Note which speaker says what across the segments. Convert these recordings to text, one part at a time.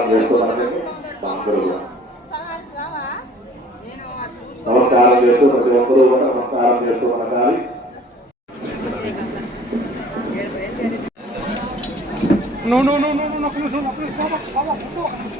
Speaker 1: నమస్కారం చేస్తూ మనకి కూడా. నమస్కారం చేస్తూ ప్రతి ఒక్కరూ కూడా నమస్కారం చేస్తూ మనకాలి
Speaker 2: No, no, no, no, no, no, no, no, no, no, no, no, no.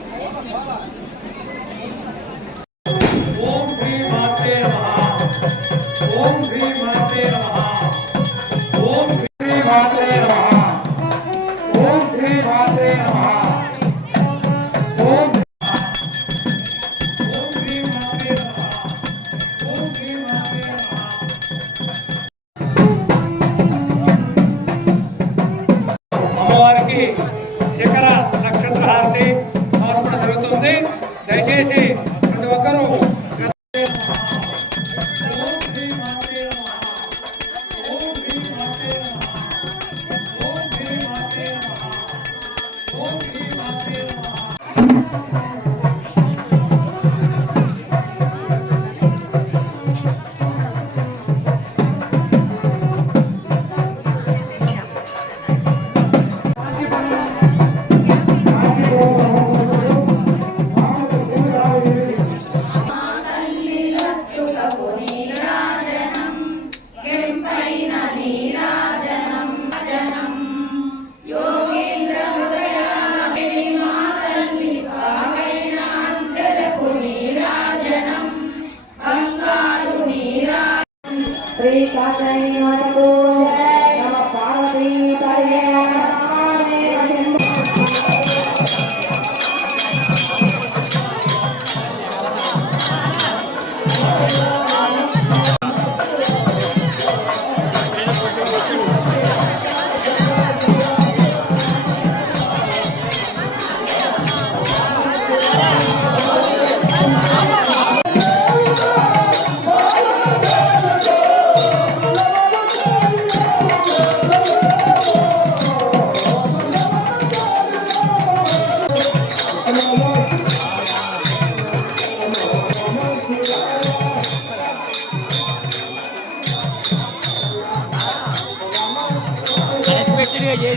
Speaker 2: Shri കാക്കണി മാതകോ